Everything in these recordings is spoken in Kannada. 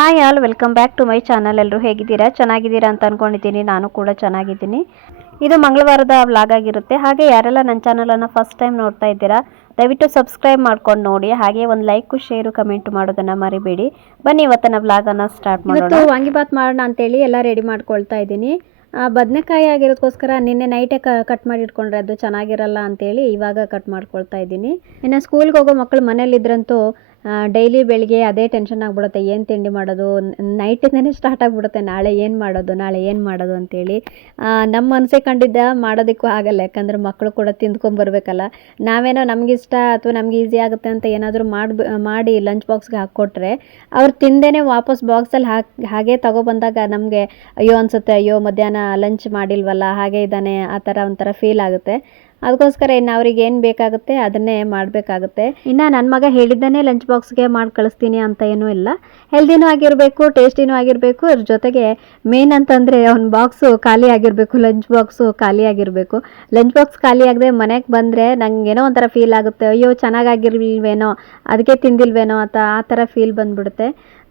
Hi all, welcome back to my channel. ಎಲ್ಲರೂ ಹೇಗಿದ್ದೀರಾ? ಚೆನ್ನಾಗಿದ್ದೀರಾ ಅಂತ ಅಂದ್ಕೊಂಡಿದ್ದೀನಿ ನಾನು ಕೂಡ ಚೆನ್ನಾಗಿದ್ದೀನಿ. ಇದು ಮಂಗಳವಾರದ ವ್ಲಾಗ್ ಆಗಿರುತ್ತೆ. ಹಾಗೆ ಯಾರೆಲ್ಲ ನನ್ನ ಚಾನಲನ್ನು ಫಸ್ಟ್ ಟೈಮ್ ನೋಡ್ತಾ ಇದ್ದೀರಾ, ದಯವಿಟ್ಟು ಸಬ್ಸ್ಕ್ರೈಬ್ ಮಾಡ್ಕೊಂಡು ನೋಡಿ. ಹಾಗೆ ಒಂದು ಲೈಕು ಶೇರು ಕಮೆಂಟ್ ಮಾಡೋದನ್ನು ಮರಿಬೇಡಿ. ಬನ್ನಿ, ಇವತ್ತಿನ ವ್ಲಾಗನ್ನು ಸ್ಟಾರ್ಟ್ ಮಾಡೋಣ. ವಾಂಗಿಬಾತ್ ಮಾಡೋಣ ಅಂತೇಳಿ ಎಲ್ಲ ರೆಡಿ ಮಾಡ್ಕೊಳ್ತಾ ಇದ್ದೀನಿ. ಬದನೆಕಾಯಿ ಆಗಿರೋದಕ್ಕೋಸ್ಕರ ನಿನ್ನೆ ನೈಟೇ ಕಟ್ ಮಾಡಿ ಇಟ್ಕೊಂಡ್ರೆ ಅದು ಚೆನ್ನಾಗಿರಲ್ಲ ಅಂತೇಳಿ ಇವಾಗ ಕಟ್ ಮಾಡ್ಕೊಳ್ತಾ ಇದ್ದೀನಿ. ಇನ್ನು ಸ್ಕೂಲ್ಗೆ ಹೋಗೋ ಮಕ್ಕಳು ಮನೇಲಿದ್ರಂತೂ ಡೈಲಿ ಬೆಳಿಗ್ಗೆ ಅದೇ ಟೆನ್ಷನ್ ಆಗಿಬಿಡುತ್ತೆ, ಏನು ತಿಂಡಿ ಮಾಡೋದು ನೈಟಿಂದನೇ ಸ್ಟಾರ್ಟ್ ಆಗಿಬಿಡುತ್ತೆ, ನಾಳೆ ಏನು ಮಾಡೋದು, ನಾಳೆ ಏನು ಮಾಡೋದು ಅಂತೇಳಿ. ನಮ್ಮ ಮನಸ್ಸೇ ಕಂಡಿದ್ದ ಮಾಡೋದಕ್ಕೂ ಆಗಲ್ಲ, ಯಾಕಂದ್ರೆ ಮಕ್ಕಳು ಕೂಡ ತಿಂದ್ಕೊಂಬರ್ಬೇಕಲ್ಲ ನಾವೇನೋ ನಮಗಿಷ್ಟ ಅಥವಾ ನಮ್ಗೆ ಈಸಿ ಆಗುತ್ತೆ ಅಂತ ಏನಾದರೂ ಮಾಡಿ ಮಾಡಿ ಲಂಚ್ ಬಾಕ್ಸ್ಗೆ ಹಾಕ್ಕೊಟ್ರೆ, ಅವ್ರು ತಿಂದೇನೆ ವಾಪಸ್ ಬಾಕ್ಸಲ್ಲಿ ಹಾಕಿ, ಹಾಗೆ ತಗೊಬಂದಾಗ ನಮಗೆ ಅಯ್ಯೋ ಅನಿಸುತ್ತೆ, ಅಯ್ಯೋ ಮಧ್ಯಾಹ್ನ ಲಂಚ್ ಮಾಡಿಲ್ವಲ್ಲ, ಹಾಗೆ ಇದ್ದಾನೆ, ಆ ಥರ ಒಂಥರ ಫೀಲ್ ಆಗುತ್ತೆ. ಅದಕ್ಕೋಸ್ಕರ ಇನ್ನು ಅವ್ರಿಗೆ ಏನು ಬೇಕಾಗುತ್ತೆ ಅದನ್ನೇ ಮಾಡಬೇಕಾಗುತ್ತೆ. ಇನ್ನು ನನ್ನ ಮಗ ಹೇಳಿದ್ದಾನೆ ಲಂಚ್ ಬಾಕ್ಸ್ಗೆ ಮಾಡಿ ಕಳಿಸ್ತೀನಿ ಅಂತ ಏನೂ ಇಲ್ಲ. ಹೆಲ್ದಿನೂ ಆಗಿರಬೇಕು ಟೇಸ್ಟಿನೂ ಆಗಿರಬೇಕು, ಅದ್ರ ಜೊತೆಗೆ ಮೇನ್ ಅಂತಂದರೆ ಅವ್ನ ಬಾಕ್ಸು ಖಾಲಿ ಆಗಿರಬೇಕು ಲಂಚ್ ಬಾಕ್ಸು ಖಾಲಿ ಆಗಿರಬೇಕು. ಲಂಚ್ ಬಾಕ್ಸ್ ಖಾಲಿ ಆಗದೆ ಮನೆಗೆ ಬಂದರೆ ನಂಗೆ ಏನೋ ಒಂಥರ ಫೀಲ್ ಆಗುತ್ತೆ, ಅಯ್ಯೋ, ಚೆನ್ನಾಗಾಗಿರ್ಲಿಲ್ವೇನೋ, ಅದಕ್ಕೆ ತಿಂದಿಲ್ವೇನೋ ಅಂತ ಆ ಥರ ಫೀಲ್ ಬಂದ್ಬಿಡುತ್ತೆ.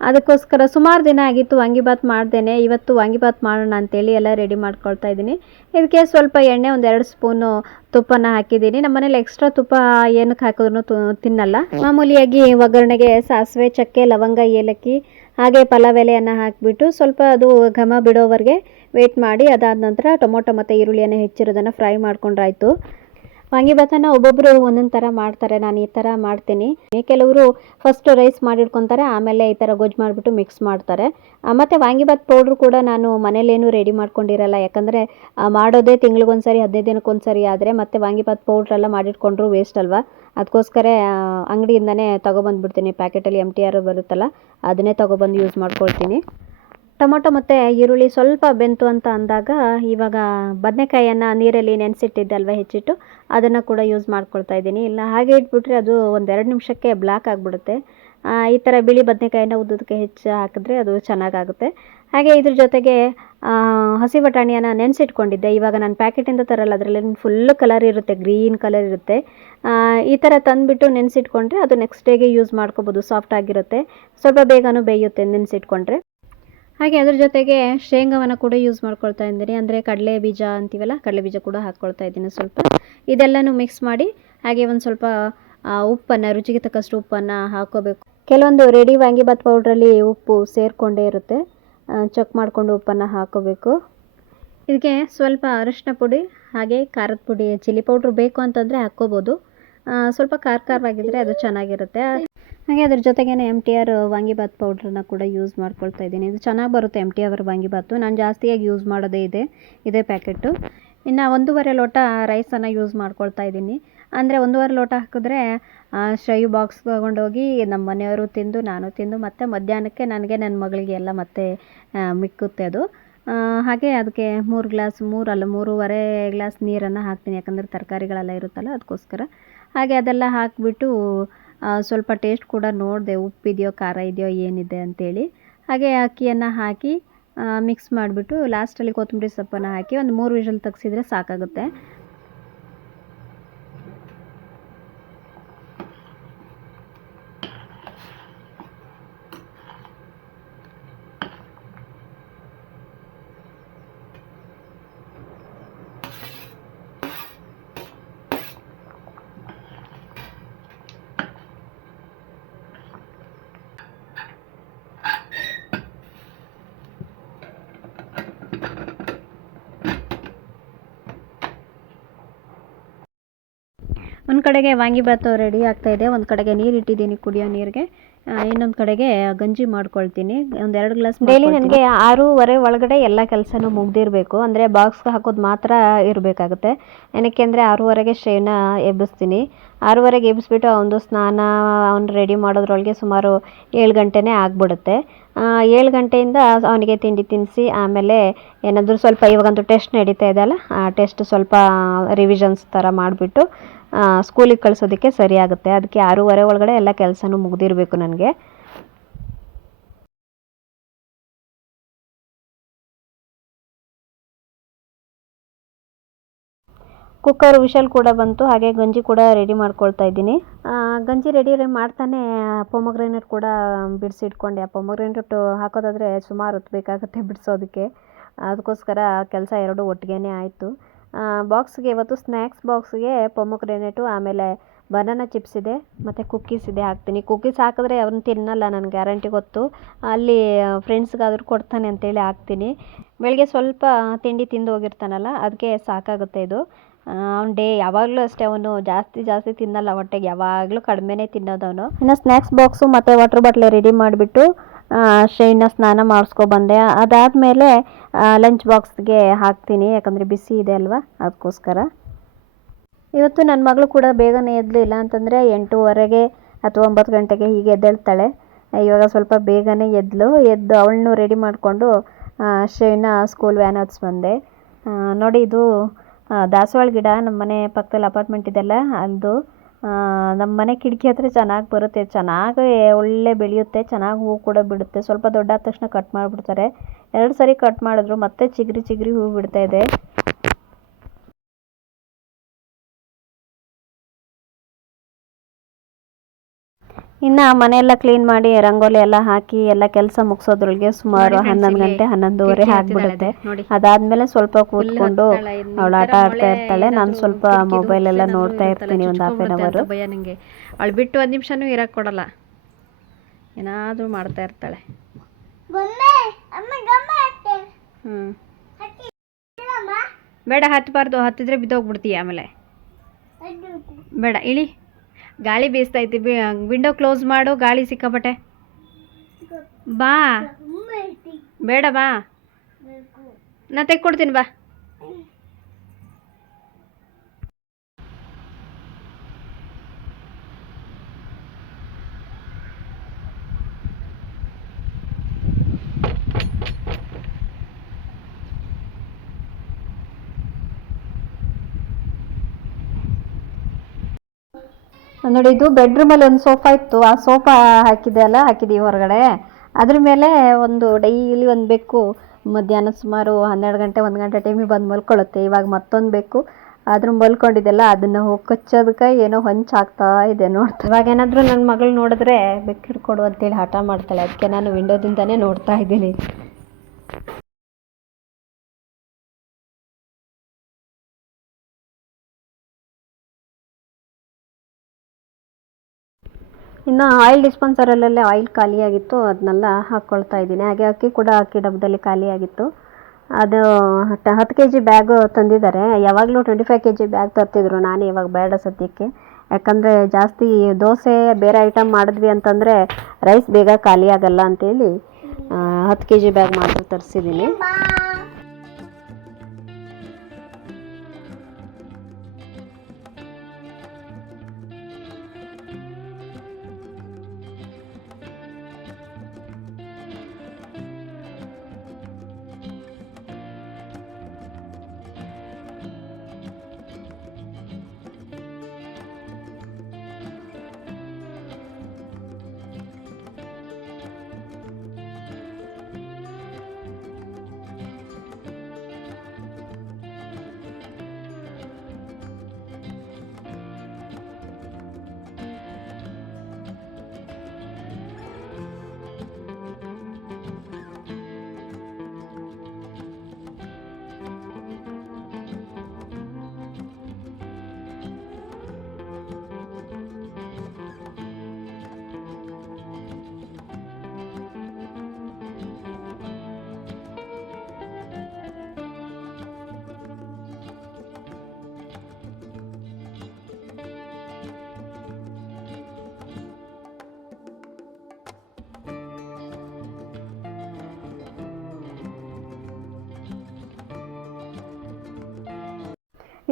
ಅದಕ್ಕೋಸ್ಕರ ಸುಮಾರು ದಿನ ಆಗಿತ್ತು ವಾಂಗಿಬಾತ್ ಮಾಡ್ದೇನೆ. ಇವತ್ತು ವಾಂಗಿಬಾತ್ ಮಾಡೋಣ ಅಂತೇಳಿ ಎಲ್ಲ ರೆಡಿ ಮಾಡ್ಕೊಳ್ತಾ ಇದ್ದೀನಿ. ಇದಕ್ಕೆ ಸ್ವಲ್ಪ ಎಣ್ಣೆ, ಒಂದು ಎರಡು ಸ್ಪೂನು ತುಪ್ಪನ ಹಾಕಿದ್ದೀನಿ. ನಮ್ಮ ಮನೇಲಿ ಎಕ್ಸ್ಟ್ರಾ ತುಪ್ಪ ಏನಕ್ಕೆ ಹಾಕಿದ್ರು ತಿನ್ನಲ್ಲ. ಮಾಮೂಲಿಯಾಗಿ ಒಗ್ಗರಣೆಗೆ ಸಾಸಿವೆ, ಚಕ್ಕೆ, ಲವಂಗ, ಏಲಕ್ಕಿ, ಹಾಗೆ ಪಲಾವ್ ಎಲೆಯನ್ನು ಹಾಕಿಬಿಟ್ಟು ಸ್ವಲ್ಪ ಅದು ಘಮ ಬಿಡೋವರೆಗೆ ವೇಟ್ ಮಾಡಿ ಅದಾದ ನಂತರ ಟೊಮೊಟೊ ಮತ್ತು ಈರುಳ್ಳಿಯನ್ನು ಹೆಚ್ಚಿರೋದನ್ನು ಫ್ರೈ ಮಾಡ್ಕೊಂಡ್ರಾಯ್ತು. ವಾಂಗಿಭಾತನ ಒಬ್ಬೊಬ್ಬರು ಒಂದೊಂದು ಥರ ಮಾಡ್ತಾರೆ, ನಾನು ಈ ಥರ ಮಾಡ್ತೀನಿ. ಕೆಲವರು ಫಸ್ಟ್ ರೈಸ್ ಮಾಡಿಟ್ಕೊತಾರೆ ಆಮೇಲೆ ಈ ಥರ ಗೊಜ್ಜು ಮಾಡಿಬಿಟ್ಟು ಮಿಕ್ಸ್ ಮಾಡ್ತಾರೆ. ಮತ್ತು ವಾಂಗಿಭಾತ್ ಪೌಡ್ರು ಕೂಡ ನಾನು ಮನೇಲೇನು ರೆಡಿ ಮಾಡ್ಕೊಂಡಿರಲ್ಲ. ಯಾಕಂದರೆ ಮಾಡೋದೇ ತಿಂಗ್ಳಿಗೊಂದ್ಸರಿ, ಹದಿನೈದು ದಿನಕ್ಕೊಂದ್ಸರಿ ಆದರೆ ಮತ್ತೆ ವಾಂಗಿಭಾತ್ ಪೌಡ್ರೆಲ್ಲ ಮಾಡಿಟ್ಕೊಂಡ್ರು ವೇಸ್ಟ್ ಅಲ್ವಾ? ಅದಕ್ಕೋಸ್ಕರ ಅಂಗಡಿಯಿಂದನೇ ತೊಗೊಬಂದ್ಬಿಡ್ತೀನಿ. ಪ್ಯಾಕೆಟಲ್ಲಿ ಎಂ ಟಿ ಆರ್ ಬರುತ್ತಲ್ಲ, ಅದನ್ನೇ ತೊಗೊಬಂದು ಯೂಸ್ ಮಾಡ್ಕೊಳ್ತೀನಿ. ಟೊಮೊಟೊ ಮತ್ತು ಈರುಳ್ಳಿ ಸ್ವಲ್ಪ ಬೆಂತು ಅಂತ ಅಂದಾಗ ಇವಾಗ ಬದನೆಕಾಯಿಯನ್ನು ನೀರಲ್ಲಿ ನೆನೆಸಿಟ್ಟಿದ್ದಲ್ವ ಹೆಚ್ಚಿಟ್ಟು, ಅದನ್ನು ಕೂಡ ಯೂಸ್ ಮಾಡ್ಕೊಳ್ತಾ ಇದ್ದೀನಿ. ಇಲ್ಲ, ಹಾಗೆ ಇಟ್ಬಿಟ್ರೆ ಅದು ಒಂದೆರಡು ನಿಮಿಷಕ್ಕೆ ಬ್ಲ್ಯಾಕ್ ಆಗಿಬಿಡುತ್ತೆ. ಈ ಥರ ಬಿಳಿ ಬದನೆಕಾಯಿನ ಉದ್ದಕ್ಕೆ ಹೆಚ್ಚು ಹಾಕಿದ್ರೆ ಅದು ಚೆನ್ನಾಗಾಗುತ್ತೆ. ಹಾಗೆ ಇದ್ರ ಜೊತೆಗೆ ಹಸಿ ಬಟಾಣಿಯನ್ನು ನೆನೆಸಿಟ್ಕೊಂಡಿದ್ದೆ. ಇವಾಗ ನಾನು ಪ್ಯಾಕೆಟಿಂದ ತರಲ್ಲ, ಅದರಲ್ಲಿ ಫುಲ್ಲು ಕಲರ್ ಇರುತ್ತೆ ಗ್ರೀನ್ ಕಲರ್ ಇರುತ್ತೆ. ಈ ಥರ ತಂದುಬಿಟ್ಟು ನೆನೆಸಿಟ್ಕೊಂಡ್ರೆ ಅದು ನೆಕ್ಸ್ಟ್ ಡೇಗೆ ಯೂಸ್ ಮಾಡ್ಕೋಬೋದು ಸಾಫ್ಟ್ ಆಗಿರುತ್ತೆ. ಸ್ವಲ್ಪ ಬೇಗನೂ ಬೇಯುತ್ತೆ ನೆನೆಸಿಟ್ಕೊಂಡ್ರೆ. ಹಾಗೆ ಅದ್ರ ಜೊತೆಗೆ ಶೇಂಗಾವನ್ನು ಕೂಡ ಯೂಸ್ ಮಾಡ್ಕೊಳ್ತಾ ಇದ್ದೀನಿ. ಅಂದರೆ ಕಡಲೆ ಬೀಜ ಅಂತೀವಲ್ಲ, ಕಡಲೆ ಬೀಜ ಕೂಡ ಹಾಕ್ಕೊಳ್ತಾ ಇದ್ದೀನಿ ಸ್ವಲ್ಪ. ಇದೆಲ್ಲನೂ ಮಿಕ್ಸ್ ಮಾಡಿ ಹಾಗೆ ಒಂದು ಸ್ವಲ್ಪ ಉಪ್ಪನ್ನು, ರುಚಿಗೆ ತಕ್ಕಷ್ಟು ಉಪ್ಪನ್ನು ಹಾಕೋಬೇಕು. ಕೆಲವೊಂದು ರೆಡಿ ವಾಂಗಿಬಾತ್ ಪೌಡ್ರಲ್ಲಿ ಉಪ್ಪು ಸೇರಿಕೊಂಡೇ ಇರುತ್ತೆ. ಚೆಕ್ ಮಾಡಿಕೊಂಡು ಉಪ್ಪನ್ನು ಹಾಕೋಬೇಕು. ಇದಕ್ಕೆ ಸ್ವಲ್ಪ ಅರಶಿನ ಪುಡಿ, ಹಾಗೆ ಖಾರದ ಪುಡಿ ಚಿಲ್ಲಿ ಪೌಡ್ರ್ ಬೇಕು ಅಂತಂದರೆ ಹಾಕ್ಕೋಬೋದು. ಸ್ವಲ್ಪ ಖಾರ ಖಾರವಾಗಿದ್ದರೆ ಅದು ಚೆನ್ನಾಗಿರುತ್ತೆ. ಹಾಗೆ ಅದ್ರ ಜೊತೆಗೇ ಎಂ ಟಿ ಆರ್ ವಾಂಗಿಬಾತ್ ಪೌಡ್ರನ್ನ ಕೂಡ ಯೂಸ್ ಮಾಡ್ಕೊಳ್ತಾ ಇದ್ದೀನಿ. ಇದು ಚೆನ್ನಾಗಿ ಬರುತ್ತೆ ಎಂ ಟಿ ಆರ್ ವಾಂಗಿಬಾತು ನಾನು ಜಾಸ್ತಿಯಾಗಿ ಯೂಸ್ ಮಾಡೋದೇ ಇದೆ. ಇದೇ ಪ್ಯಾಕೆಟು ಇನ್ನು ಒಂದೂವರೆ ಲೋಟ ರೈಸನ್ನು ಯೂಸ್ ಮಾಡ್ಕೊಳ್ತಾ ಇದ್ದೀನಿ. ಅಂದರೆ ಒಂದೂವರೆ ಲೋಟ ಹಾಕಿದ್ರೆ ಶ್ರೈ ಬಾಕ್ಸ್ ತೊಗೊಂಡೋಗಿ ನಮ್ಮ ಮನೆಯವರು ತಿಂದು, ನಾನು ತಿಂದು, ಮತ್ತು ಮಧ್ಯಾಹ್ನಕ್ಕೆ ನನಗೆ ನನ್ನ ಮಗಳಿಗೆ ಎಲ್ಲ ಮತ್ತೆ ಮಿಕ್ಕುತ್ತೆ ಅದು. ಹಾಗೆ ಅದಕ್ಕೆ ಮೂರು ಗ್ಲಾಸ್ ಮೂರು, ಅಲ್ಲ ಮೂರುವರೆ ಗ್ಲಾಸ್ ನೀರನ್ನು ಹಾಕ್ತೀನಿ. ಯಾಕಂದರೆ ತರಕಾರಿಗಳೆಲ್ಲ ಇರುತ್ತಲ್ಲ, ಅದಕ್ಕೋಸ್ಕರ. ಹಾಗೆ ಅದೆಲ್ಲ ಹಾಕಿಬಿಟ್ಟು ಸ್ವಲ್ಪ ಟೇಸ್ಟ್ ಕೂಡ ನೋಡಿದೆ, ಉಪ್ಪಿದೆಯೋ, ಖಾರ ಇದೆಯೋ, ಏನಿದೆ ಅಂತೇಳಿ. ಹಾಗೆ ಅಕ್ಕಿಯನ್ನು ಹಾಕಿ ಮಿಕ್ಸ್ ಮಾಡಿಬಿಟ್ಟು ಲಾಸ್ಟಲ್ಲಿ ಕೊತ್ತಂಬರಿ ಸೊಪ್ಪನ್ನು ಹಾಕಿ ಒಂದು ಮೂರು ವಿಷಲ್ ತೆಗ್ಸಿದ್ರೆ ಸಾಕಾಗುತ್ತೆ. ಒಂದು ಕಡೆಗೆ ವಾಂಗಿಬಾತು ರೆಡಿ ಆಗ್ತಾ ಇದೆ. ಒಂದು ಕಡೆಗೆ ನೀರು ಇಟ್ಟಿದ್ದೀನಿ ಕುಡಿಯೋ ನೀರಿಗೆ. ಇನ್ನೊಂದು ಕಡೆಗೆ ಗಂಜಿ ಮಾಡ್ಕೊಳ್ತೀನಿ. ಒಂದು ಎರಡು ಗ್ಲಾಸ್ ಡೈಲಿ ನನಗೆ ಆರೂವರೆ ಒಳಗಡೆ ಎಲ್ಲ ಕೆಲಸನೂ ಮುಗ್ದಿರಬೇಕು. ಅಂದರೆ ಬಾಕ್ಸ್ಗೆ ಹಾಕೋದು ಮಾತ್ರ ಇರಬೇಕಾಗುತ್ತೆ. ಏನಕ್ಕೆ ಅಂದರೆ ಆರೂವರೆಗೆ ಶೇನ ಎಬ್ಬಿಸ್ತೀನಿ. ಆರೂವರೆಗೆ ಎಬ್ಬಿಸ್ಬಿಟ್ಟು ಅವನದು ಸ್ನಾನ ಅವ್ನು ರೆಡಿ ಮಾಡೋದ್ರೊಳಗೆ ಸುಮಾರು ಏಳು ಗಂಟೆನೇ ಆಗಿಬಿಡುತ್ತೆ. ಏಳು ಗಂಟೆಯಿಂದ ಅವನಿಗೆ ತಿಂಡಿ ತಿನ್ನಿಸಿ ಆಮೇಲೆ ಏನಾದರೂ ಸ್ವಲ್ಪ ಇವಾಗಂತೂ ಟೆಸ್ಟ್ ನಡೀತಾ ಇದೆ ಅಲ್ಲ? ಆ ಟೆಸ್ಟ್ ಸ್ವಲ್ಪ ರಿವಿಷನ್ಸ್ ಥರ ಮಾಡಿಬಿಟ್ಟು ಸ್ಕೂಲಿಗೆ ಕಳಿಸೋದಕ್ಕೆ ಸರಿ ಆಗುತ್ತೆ. ಅದಕ್ಕೆ ಆರೂವರೆ ಒಳಗಡೆ ಎಲ್ಲ ಕೆಲಸನೂ ಮುಗಿದಿರಬೇಕು ನನಗೆ. ಕುಕ್ಕರ್ ವಿಷಲ್ ಕೂಡ ಬಂತು, ಹಾಗೆ ಗಂಜಿ ಕೂಡ ರೆಡಿ ಮಾಡ್ಕೊಳ್ತಾ ಇದ್ದೀನಿ. ಗಂಜಿ ರೆಡಿ ಮಾಡ್ತಾನೆ ಪೊಮಗ್ರೆನೇಟ್ ಕೂಡ ಬಿಡಿಸಿಟ್ಕೊಂಡೆ. ಆ ಪೊಮಗ್ರೆನೇಟ್ ಹಾಕೋದಾದರೆ ಸುಮಾರು ಹೊತ್ತು ಬೇಕಾಗುತ್ತೆ ಬಿಡಿಸೋದಕ್ಕೆ. ಅದಕ್ಕೋಸ್ಕರ ಕೆಲಸ ಎರಡು ಒಟ್ಟಿಗೆ ಆಯಿತು. ಬಾಕ್ಸ್ಗೆ ಇವತ್ತು ಸ್ನ್ಯಾಕ್ಸ್ ಬಾಕ್ಸ್ಗೆ ಪೊಮೊಗ್ರೆನೇಟು ಆಮೇಲೆ ಬನಾನ ಚಿಪ್ಸ್ ಇದೆ, ಮತ್ತು ಕುಕ್ಕೀಸ್ ಇದೆ ಹಾಕ್ತೀನಿ. ಕುಕ್ಕೀಸ್ ಹಾಕಿದ್ರೆ ಅವ್ರನ್ನ ತಿನ್ನಲ್ಲ ನನ್ನ ಗ್ಯಾರಂಟಿ ಗೊತ್ತು. ಅಲ್ಲಿ ಫ್ರೆಂಡ್ಸ್ಗಾದ್ರೂ ಕೊಡ್ತಾನೆ ಅಂತೇಳಿ ಹಾಕ್ತೀನಿ. ಬೆಳಗ್ಗೆ ಸ್ವಲ್ಪ ತಿಂಡಿ ತಿಂದು ಹೋಗಿರ್ತಾನಲ್ಲ, ಅದಕ್ಕೆ ಸಾಕಾಗುತ್ತೆ ಇದು. ಅವ್ನು ಡೇ ಯಾವಾಗಲೂ ಅಷ್ಟೇ, ಅವನು ಜಾಸ್ತಿ ಜಾಸ್ತಿ ತಿನ್ನಲ್ಲ, ಹೊಟ್ಟೆಗೆ ಯಾವಾಗಲೂ ಕಡಿಮೆನೇ ತಿನ್ನೋದು ಅವನು ಇನ್ನು ಸ್ನ್ಯಾಕ್ಸ್ ಬಾಕ್ಸು ಮತ್ತು ವಾಟರ್ ಬಾಟ್ಲೆ ರೆಡಿ ಮಾಡಿಬಿಟ್ಟು ಶೈನ ಸ್ನಾನ ಮಾಡಿಸ್ಕೊ ಬಂದೆ. ಅದಾದಮೇಲೆ ಲಂಚ್ ಬಾಕ್ಸ್ಗೆ ಹಾಕ್ತೀನಿ. ಯಾಕಂದರೆ ಬಿಸಿ ಇದೆ ಅಲ್ವಾ? ಅದಕ್ಕೋಸ್ಕರ. ಇವತ್ತು ನನ್ನ ಮಗಳು ಕೂಡ ಬೇಗನೆ ಎದ್ದಲಿಲ್ಲ ಅಂತಂದರೆ ಎಂಟೂವರೆಗೆ ಅಥವಾ ಒಂಬತ್ತು ಗಂಟೆಗೆ ಹೀಗೆ ಎದ್ದೇಳ್ತಾಳೆ. ಇವಾಗ ಸ್ವಲ್ಪ ಬೇಗನೆ ಎದ್ಲು. ಎದ್ದು ಅವಳನ್ನು ರೆಡಿ ಮಾಡಿಕೊಂಡು ಶೈನ ಸ್ಕೂಲ್ ವ್ಯಾನ್ ಹತ್ಸ್ ಬಂದೆ. ನೋಡಿ ಇದು ದಾಸವಾಳ ಗಿಡ. ನಮ್ಮ ಮನೆ ಪಕ್ಕದಲ್ಲಿ ಅಪಾರ್ಟ್ಮೆಂಟ್ ಇದೆಲ್ಲ. ಅದು ನಮ್ಮ ಮನೆ ಕಿಟಕಿ ಹತ್ರ ಚೆನ್ನಾಗಿ ಬರುತ್ತೆ. ಚೆನ್ನಾಗಿ ಒಳ್ಳೆ ಬೆಳೆಯುತ್ತೆ. ಚೆನ್ನಾಗಿ ಹೂವು ಕೂಡ ಬಿಡುತ್ತೆ. ಸ್ವಲ್ಪ ದೊಡ್ಡ ಆದ ತಕ್ಷಣ ಕಟ್ ಮಾಡಿಬಿಡ್ತಾರೆ. ಎರಡು ಸರಿ ಕಟ್ ಮಾಡಿದ್ರು ಮತ್ತೆ ಚಿಗುರಿ ಚಿಗುರಿ ಹೂ ಬಿಡ್ತಾ ಇನ್ನು ಮನೆಯೆಲ್ಲ ಕ್ಲೀನ್ ಮಾಡಿ ರಂಗೋಲಿ ಎಲ್ಲ ಹಾಕಿ ಎಲ್ಲ ಕೆಲಸ ಮುಗಿಸೋದ್ರೊಳಗೆ ಸುಮಾರು ಹನ್ನೊಂದು ಗಂಟೆ ಹನ್ನೊಂದುವರೆ ಆಗ್ಬಿಡುತ್ತೆ. ಅದಾದ್ಮೇಲೆ ಸ್ವಲ್ಪ ಕೂತ್ಕೊಂಡು ಅವಳು ಆಟ ಆಡ್ತಾ ಇರ್ತಾಳೆ. ನಾನು ಸ್ವಲ್ಪ ಮೊಬೈಲ್ ಎಲ್ಲ ನೋಡ್ತಾ ಇರ್ತೀನಿ ಒಂದು ಹಾಫ್ ಆನ್ ಅವರು ಅಂತ ಭಯ ನನಗೆ ಅವಳು ಬಿಟ್ಟು ಒಂದು ನಿಮಿಷನೂ ಇರಕ್ಕೆ ಕೊಡಲ್ಲ. ಏನಾದರೂ ಮಾಡ್ತಾ ಇರ್ತಾಳೆ. ಹ್ಞೂ ಬೇಡ ಹತ್ತಬಾರ್ದು ಹತ್ತಿದ್ರೆ ಬಿದ್ದೋಗ್ಬಿಡ್ತೀಯ ಆಮೇಲೆ. ಬೇಡ ಇಳಿ. ಗಾಳಿ ಬೀಸ್ತೈತಿ ವಿಂಡೋ ಕ್ಲೋಸ್ ಮಾಡು ಗಾಳಿ ಸಿಕ್ಕಾಪಟ್ಟೆ. ಬಾ. ಬೇಡ ಬಾ. ನಾ ತೆಕ್ಕೊಡ್ತೀನಿ ಬಾ. ನೋಡಿ, ಇದು ಬೆಡ್ರೂಮಲ್ಲಿ ಒಂದು ಸೋಫಾ ಇತ್ತು. ಆ ಸೋಫಾ ಹಾಕಿದೆ ಅಲ್ಲ ಹಾಕಿದ್ದೀವಿ ಹೊರಗಡೆ. ಅದ್ರ ಮೇಲೆ ಒಂದು ಡೈಲಿ ಒಂದು ಬೆಕ್ಕು ಮಧ್ಯಾಹ್ನ ಸುಮಾರು ಹನ್ನೆರಡು ಗಂಟೆ, ಒಂದು ಗಂಟೆ ಟೈಮಿಗೆ ಬಂದು ಮಲ್ಕೊಳ್ಳುತ್ತೆ. ಇವಾಗ ಮತ್ತೊಂದು ಬೇಕು. ಅದ್ರ ಮಲ್ಕೊಂಡಿದ್ದೆಲ್ಲ ಅದನ್ನು ಕಚ್ಚೋದಕ್ಕೆ ಏನೋ ಹೊಂಚಾಗ್ತಾ ಇದೆ ನೋಡ್ತಾ. ಇವಾಗ ಏನಾದರೂ ನನ್ನ ಮಗಳು ನೋಡಿದ್ರೆ ಬೆಕ್ಕಿಡ್ಕೊಡು ಅಂತೇಳಿ ಹಠ ಮಾಡ್ತಾಳೆ. ಅದಕ್ಕೆ ನಾನು ವಿಂಡೋದಿಂದನೇ ನೋಡ್ತಾ ಇದ್ದೀನಿ. ಇನ್ನು ಆಯಿಲ್ ಡಿಸ್ಪೆನ್ಸರಲ್ಲೇ ಆಯಿಲ್ ಖಾಲಿಯಾಗಿತ್ತು ಅದನ್ನೆಲ್ಲ ಹಾಕ್ಕೊಳ್ತಾ ಇದ್ದೀನಿ. ಹಾಗೆ ಅಕ್ಕಿ ಕೂಡ ಅಕ್ಕಿ ಡಬ್ಬದಲ್ಲಿ ಖಾಲಿಯಾಗಿತ್ತು. ಅದು ಹತ್ತು ಕೆ ಜಿ ಬ್ಯಾಗು ತಂದಿದ್ದಾರೆ. ಯಾವಾಗಲೂ twenty five K G bag ತರ್ತಿದ್ರು. ನಾನು ಇವಾಗ ಬೇಡ ಸದ್ಯಕ್ಕೆ. ಯಾಕಂದರೆ ಜಾಸ್ತಿ ದೋಸೆ ಬೇರೆ ಐಟಮ್ ಮಾಡಿದ್ವಿ ಅಂತಂದರೆ ರೈಸ್ ಬೇಗ ಖಾಲಿ ಆಗಲ್ಲ ಅಂತೇಳಿ ಹತ್ತು ಕೆ ಜಿ ಬ್ಯಾಗ್ ಮಾತ್ರ ತರಿಸಿದ್ದೀನಿ.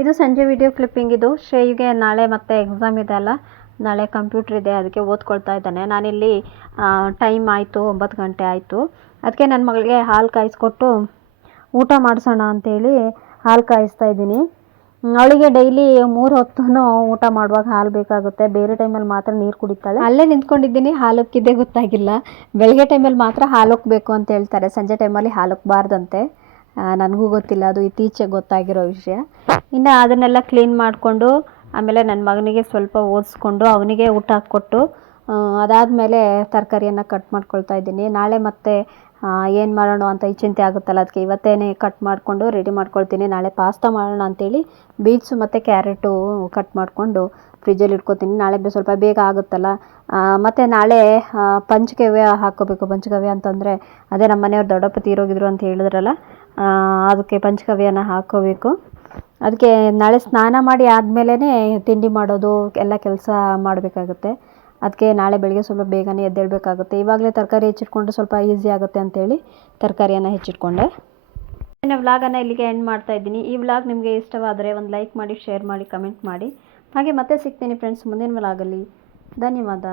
ಇದು ಸಂಜೆ ವಿಡಿಯೋ ಕ್ಲಿಪ್ಪಿಂಗ್ ಇದು. ಶ್ರೇಯಿಗೆ ನಾಳೆ ಮತ್ತೆ ಎಕ್ಸಾಮ್ ಇದೆ ಅಲ್ಲ. ನಾಳೆ ಕಂಪ್ಯೂಟ್ರ್ ಇದೆ, ಅದಕ್ಕೆ ಓದ್ಕೊಳ್ತಾ ಇದ್ದಾನೆ. ನಾನಿಲ್ಲಿ ಟೈಮ್ ಆಯಿತು, ಒಂಬತ್ತು ಗಂಟೆ ಆಯಿತು. ಅದಕ್ಕೆ ನನ್ನ ಮಗಳಿಗೆ ಹಾಲು ಕಾಯಿಸ್ಕೊಟ್ಟು ಊಟ ಮಾಡಿಸೋಣ ಅಂತೇಳಿ ಹಾಲು ಕಾಯಿಸ್ತಾ ಇದ್ದೀನಿ. ಅವಳಿಗೆ ಡೈಲಿ ಮೂರು ಹೊತ್ತು ಊಟ ಮಾಡುವಾಗ ಹಾಲು ಬೇಕಾಗುತ್ತೆ. ಬೇರೆ ಟೈಮಲ್ಲಿ ಮಾತ್ರ ನೀರು ಕುಡಿತಾಳೆ. ಅಲ್ಲೇ ನಿಂತ್ಕೊಂಡಿದ್ದೀನಿ, ಹಾಲು ಉಕ್ಕಿದ್ದೇ ಗೊತ್ತಾಗಿಲ್ಲ. ಬೆಳಗ್ಗೆ ಟೈಮಲ್ಲಿ ಮಾತ್ರ ಹಾಲು ಉಕ್ಕಬೇಕು ಅಂತ ಹೇಳ್ತಾರೆ. ಸಂಜೆ ಟೈಮಲ್ಲಿ ಹಾಲು ಉಕ್ಕಬಾರ್ದಂತೆ ನನಗೂ ಗೊತ್ತಿಲ್ಲ, ಅದು ಇತ್ತೀಚೆಗೆ ಗೊತ್ತಾಗಿರೋ ವಿಷಯ. ಇನ್ನು ಅದನ್ನೆಲ್ಲ ಕ್ಲೀನ್ ಮಾಡಿಕೊಂಡು, ಆಮೇಲೆ ನನ್ನ ಮಗನಿಗೆ ಸ್ವಲ್ಪ ಓದಿಸ್ಕೊಂಡು, ಅವನಿಗೆ ಊಟ ಹಾಕ್ಕೊಟ್ಟು ಅದಾದಮೇಲೆ ತರಕಾರಿಯನ್ನು ಕಟ್ ಮಾಡ್ಕೊಳ್ತಾ ಇದ್ದೀನಿ. ನಾಳೆ ಮತ್ತೆ ಏನು ಮಾಡೋಣ ಅಂತ ಈ ಚಿಂತೆ ಆಗುತ್ತಲ್ಲ, ಅದಕ್ಕೆ ಇವತ್ತೇನೆ ಕಟ್ ಮಾಡಿಕೊಂಡು ರೆಡಿ ಮಾಡ್ಕೊಳ್ತೀನಿ. ನಾಳೆ ಪಾಸ್ತಾ ಮಾಡೋಣ ಅಂತೇಳಿ ಬೀನ್ಸು ಮತ್ತು ಕ್ಯಾರೆಟು ಕಟ್ ಮಾಡಿಕೊಂಡು ಫ್ರಿಜ್ಜಲ್ಲಿ ಇಟ್ಕೊತೀನಿ. ನಾಳೆ ಸ್ವಲ್ಪ ಬೇಗ ಆಗುತ್ತಲ್ಲ. ಮತ್ತು ನಾಳೆ ಪಂಚಗವ್ಯ ಹಾಕೋಬೇಕು ಪಂಚಗವ್ಯ ಅಂತಂದರೆ, ಅದೇ ನಮ್ಮ ಮನೆಯವ್ರು ದೊಡ್ಡಪ್ಪ ತೀರೋಗಿದ್ರು ಅಂತ ಹೇಳಿದ್ರಲ್ಲ ಅದಕ್ಕೆ ಪಂಚಗವ್ಯನ ಹಾಕ್ಕೋಬೇಕು ಅದಕ್ಕೆ ನಾಳೆ ಸ್ನಾನ ಮಾಡಿ ಆದಮೇಲೆ ತಿಂಡಿ ಮಾಡೋದು, ಎಲ್ಲ ಕೆಲಸ ಮಾಡಬೇಕಾಗುತ್ತೆ. ಅದಕ್ಕೆ ನಾಳೆ ಬೆಳಿಗ್ಗೆ ಸ್ವಲ್ಪ ಬೇಗನೆ ಎದ್ದೇಳಬೇಕಾಗುತ್ತೆ. ಇವಾಗಲೇ ತರಕಾರಿ ಹೆಚ್ಚಿಟ್ಕೊಂಡ್ರೆ ಸ್ವಲ್ಪ ಈಸಿ ಆಗುತ್ತೆ ಅಂತೇಳಿ ತರಕಾರಿಯನ್ನು ಹೆಚ್ಚಿಟ್ಕೊಂಡೆ. ನನ್ನ ವ್ಲಾಗನ್ನು ಇಲ್ಲಿಗೆ ಎಂಡ್ ಮಾಡ್ತಾ ಇದ್ದೀನಿ. ಈ ವ್ಲಾಗ್ ನಿಮಗೆ ಇಷ್ಟವಾದರೆ ಒಂದು ಲೈಕ್ ಮಾಡಿ, ಶೇರ್ ಮಾಡಿ, ಕಮೆಂಟ್ ಮಾಡಿ. ಹಾಗೆ ಮತ್ತೆ ಸಿಗ್ತೀನಿ ಫ್ರೆಂಡ್ಸ್ ಮುಂದಿನ ವ್ಲಾಗಲ್ಲಿ. ಧನ್ಯವಾದ.